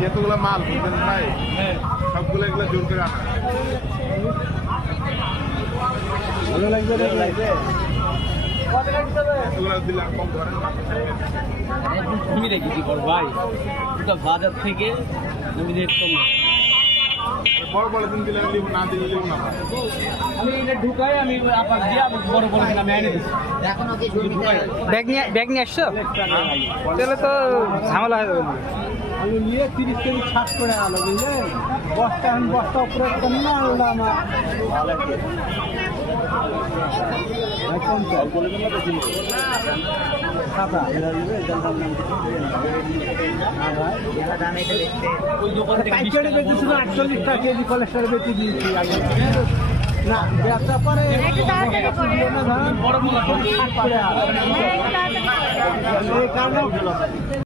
যেতগুলো মাল বুঝলেন ভাই সবগুলো এগুলো জোর করে আনা ভালো লাগবে এগুলো দিলাম কম করেন তুমি রেখে কি কর ভাই ওটা বাজার থেকে আমি রেট কম বড় বড় দিন দিলে নিব না দিলে নিব না আমি এটা ঢুকাই আমি আপনার দিয়ে আমি বড় বড় দিন আমি এনে দিচ্ছি ব্যাগ নিয়ে আসছো তাহলে তো ঝামেলা হয়ে যাবে আলু নিয়ে 30 কেজি ছাট করে আলো বুঝলেন বস্তা উপরে না আলুটা আমার ওই দোকান থেকে 20 পাইকারি বেচেছিল 48 টাকা কেজি কোলেস্ট্রল বেচে দিয়েছি আগে না ব্যবসা পরে বড় বড় ছাট করে আলো এই কারণে